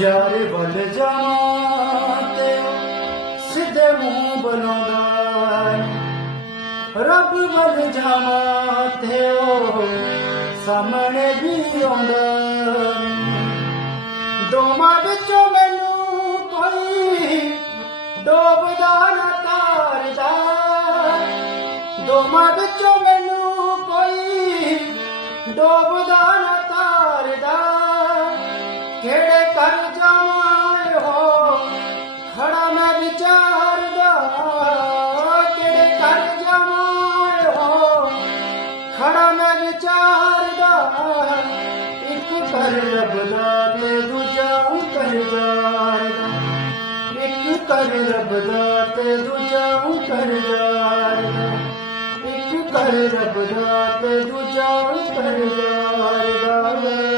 ਯਾਰ ਵੱਲ ਜਾਵਾਂ ਤੇ ਸਿੱਧੇ ਮੂੰਹ ਬੁਲਾਉਂਦਾ, ਰੱਬ ਵੱਲ ਜਾਵਾਂ ਤੇ ਉਹ ਸਾਹਮਣੇ ਵੀ ਆਉਂਦਾ। ਦੋਵਾਂ ਵਿੱਚੋਂ ਮੈਨੂੰ ਕੋਈ ਡੋਬਦਾ ਨਾ ਤਾਰਦਾ, ਦੋਵਾਂ ਵਿੱਚੋਂ ਮੈਨੂੰ ਕੋਈ ਡੋਬਦਾ ਨਾ ਤਾਰਦਾ। ਕਿਹੜੇ ਕਰ ਜਾਵਾਂ ਹੋ ਖੜਾ ਮੈਂ ਵਿਚਾਰਦਾ, ਕਿਹੜੇ ਕਰ ਜਾਵਾਂ ਹੋ ਖੜਾ ਮੈਂ ਵਿਚਾਰਦਾ। ਇੱਕ ਕਰ ਰੱਬ ਦਾ ਤੇ ਦੂਜਾ ਕਰ ਯਾਰ ਦਾ, ਇੱਕ ਕਰ ਰੱਬ ਦਾ ਤੇ ਦੂਜਾ ਕਰ ਯਾਰ ਦਾ, ਇੱਕ ਕਰ ਰੱਬ ਦਾ ਤੇ ਦੂਜਾ ਕਰ ਯਾਰ ਦਾ।